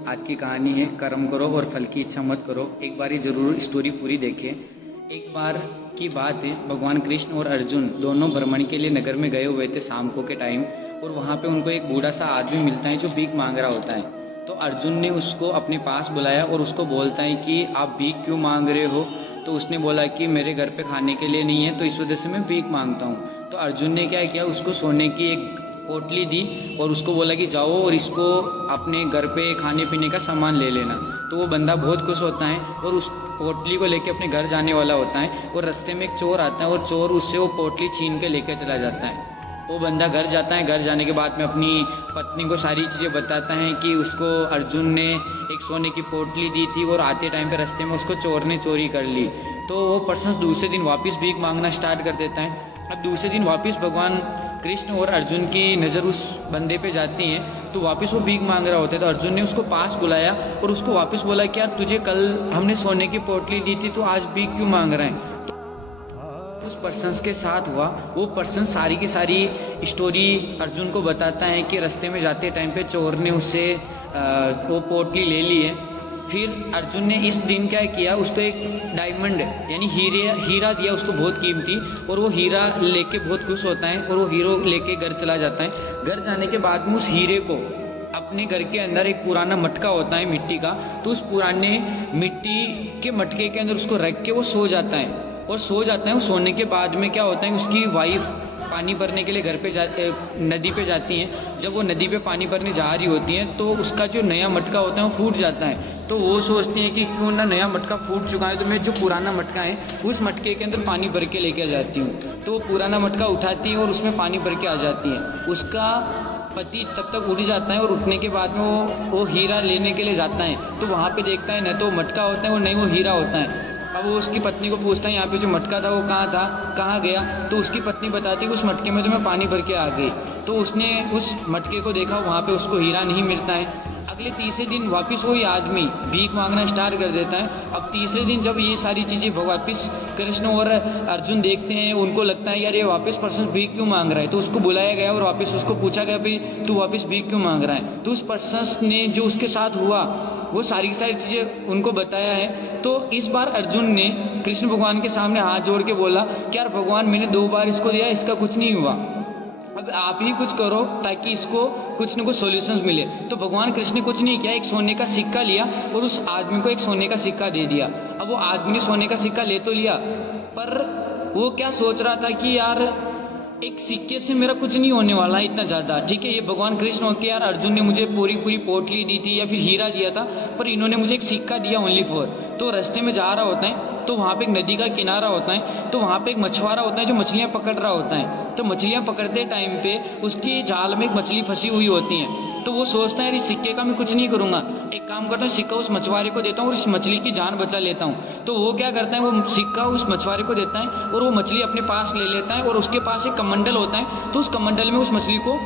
आज की कहानी है कर्म करो और फल की इच्छा मत करो। एक बार ही ज़रूर स्टोरी पूरी देखें। एक बार की बात है, भगवान कृष्ण और अर्जुन दोनों भ्रमण के लिए नगर में गए हुए थे शाम को के टाइम। और वहाँ पे उनको एक बूढ़ा सा आदमी मिलता है जो भीख मांग रहा होता है। तो अर्जुन ने उसको अपने पास बुलाया और उसको बोलता है कि आप भीख क्यों मांग रहे हो। तो उसने बोला कि मेरे घर पे खाने के लिए नहीं है, तो इस वजह से मैं भीख मांगता हूँ। तो अर्जुन ने क्या किया, उसको सोने की एक पोटली दी और उसको बोला कि जाओ और इसको अपने घर पे खाने पीने का सामान ले लेना। तो वो बंदा बहुत खुश होता है और उस पोटली को लेके अपने घर जाने वाला होता है। और रास्ते में एक चोर आता है और चोर उससे वो पोटली छीन के लेके चला जाता है। वो बंदा घर जाता है। घर जाने के बाद में अपनी पत्नी को सारी चीज़ें बताता है कि उसको अर्जुन ने एक सोने की पोटली दी थी और आते टाइम पे रास्ते में उसको चोर ने चोरी कर ली। तो वो पर्सन दूसरे दिन वापस भीख मांगना स्टार्ट कर देता है। अब दूसरे दिन वापस भगवान कृष्ण और अर्जुन की नज़र उस बंदे पे जाती है, तो वापस वो भीख मांग रहा होता है। तो अर्जुन ने उसको पास बुलाया और उसको वापस बोला कि यार तुझे कल हमने सोने की पोटली दी थी, तो आज भीख क्यों मांग रहा है। उस पर्सन के साथ हुआ, वो पर्सन सारी की सारी स्टोरी अर्जुन को बताता है कि रास्ते में जाते टाइम पे चोर ने उससे वो पोटली ले ली है। फिर अर्जुन ने इस दिन क्या किया, उसको एक डायमंड यानी हीरा दिया उसको बहुत कीमती। और वो हीरा लेके बहुत खुश होता है और वो हीरो लेके घर चला जाता है। घर जाने के बाद में उस हीरे को अपने घर के अंदर एक पुराना मटका होता है मिट्टी का, तो उस पुराने मिट्टी के मटके के अंदर उसको रख के वो सो जाता है। और सो जाता है। वो सोने के बाद में क्या होता है, उसकी वाइफ पानी भरने के लिए घर पे नदी पे जाती हैं। जब वो नदी पे पानी भरने जा रही होती हैं तो उसका जो नया मटका होता है वो फूट जाता है। तो वो सोचती हैं कि क्यों ना नया मटका फूट चुका है, तो मैं जो पुराना मटका है उस मटके के अंदर पानी भर के लेके आ जाती हूँ। तो वो पुराना मटका उठाती है और उसमें पानी भर के आ जाती है। उसका पति तब तक उठ जाता है और उठने के बाद में वो हीरा लेने के लिए जाता है। तो वहाँ पे देखता है न तो मटका होता है और नहीं वो हीरा होता है। अब वो उसकी पत्नी को पूछता है यहाँ पे जो मटका था वो कहाँ था, कहाँ गया। तो उसकी पत्नी बताती है उस मटके में तो मैं पानी भर के आ गई। तो उसने उस मटके को देखा, वहाँ पे उसको हीरा नहीं मिलता है। अगले तीसरे दिन वापस वही आदमी भीख मांगना स्टार्ट कर देता है। अब तीसरे दिन जब ये सारी चीज़ें वापस कृष्ण और अर्जुन देखते हैं, उनको लगता है यार ये वापस पर्सन भीख क्यों मांग रहा है। तो उसको बुलाया गया और वापस उसको पूछा गया भाई तू वापस भीख क्यों मांग रहा है। तो उस पर्सन ने जो उसके साथ हुआ वो सारी की सारी चीज़ें उनको बताया है। तो इस बार अर्जुन ने कृष्ण भगवान के सामने हाथ जोड़ के बोला कि यार भगवान मैंने 2 बार इसको दिया, इसका कुछ नहीं हुआ, अब आप ही कुछ करो ताकि इसको कुछ न कुछ सॉल्यूशंस मिले। तो भगवान कृष्ण ने कुछ नहीं किया, एक सोने का सिक्का लिया और उस आदमी को एक सोने का सिक्का दे दिया। अब वो आदमी ने सोने का सिक्का ले तो लिया, पर वो क्या सोच रहा था कि यार एक सिक्के से मेरा कुछ नहीं होने वाला है इतना ज़्यादा। ठीक है, ये भगवान कृष्ण हो के यार अर्जुन ने मुझे पूरी पोटली दी थी या फिर हीरा दिया था, पर इन्होंने मुझे एक सिक्का दिया ओनली फॉर। तो रास्ते में जा रहा होता है तो वहाँ पे एक नदी का किनारा होता है। तो वहाँ पे एक मछुआरा होता है जो मछलियाँ पकड़ रहा होता है। तो मछलियाँ पकड़ते टाइम पे उसकी जाल में एक मछली फंसी हुई होती है। तो वो सोचता है इस सिक्के का मैं कुछ नहीं करूँगा, एक काम करता हूँ सिक्का उस मछुआरे को देता हूँ और इस मछली की जान बचा लेता हूँ। तो वो क्या करता है, वो सिक्का उस मछुआरे को देता है और वो मछली अपने पास ले लेता है और उसके पास एक कमंडल होता है। तो उस कमंडल में उस मछली को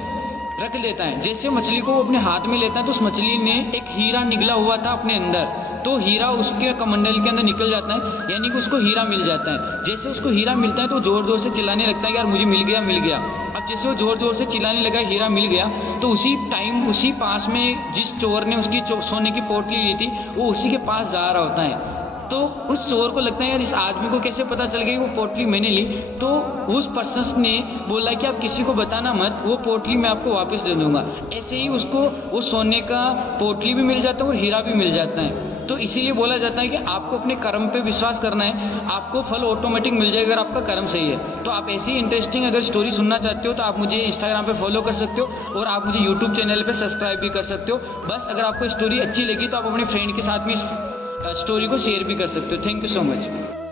रख लेता है। जैसे वो मछली को वो अपने हाथ में लेता है तो उस मछली ने एक हीरा निकला हुआ था अपने अंदर, तो हीरा उसके कमंडल के अंदर निकल जाता है, यानी कि उसको हीरा मिल जाता है। जैसे उसको हीरा मिलता है तो जोर जोर से चिल्लाने लगता है कि यार मुझे मिल गया मिल गया। अब जैसे वो जोर जोर से चिल्लाने लगा हीरा मिल गया, तो उसी टाइम उसी पास में जिस चोर ने उसकी सोने की पोटली ली थी वो उसी के पास जा रहा होता है। तो उस चोर को लगता है यार इस आदमी को कैसे पता चल गया कि वो पोटली मैंने ली। तो उस पर्सन ने बोला कि आप किसी को बताना मत, वो पोटली मैं आपको वापस दे दूंगा। ऐसे ही उसको वो सोने का पोटली भी मिल जाता है और हीरा भी मिल जाता है। तो इसीलिए बोला जाता है कि आपको अपने कर्म पे विश्वास करना है, आपको फल ऑटोमेटिक मिल जाएगा अगर आपका कर्म सही है। तो आप ऐसी इंटरेस्टिंग अगर स्टोरी सुनना चाहते हो तो आप मुझे इंस्टाग्राम पे फॉलो कर सकते हो और आप मुझे यूट्यूब चैनल पे सब्सक्राइब भी कर सकते हो। बस अगर आपको स्टोरी अच्छी लगी तो आप अपने फ्रेंड के साथ में स्टोरी को शेयर भी कर सकते हो। Thank you so much.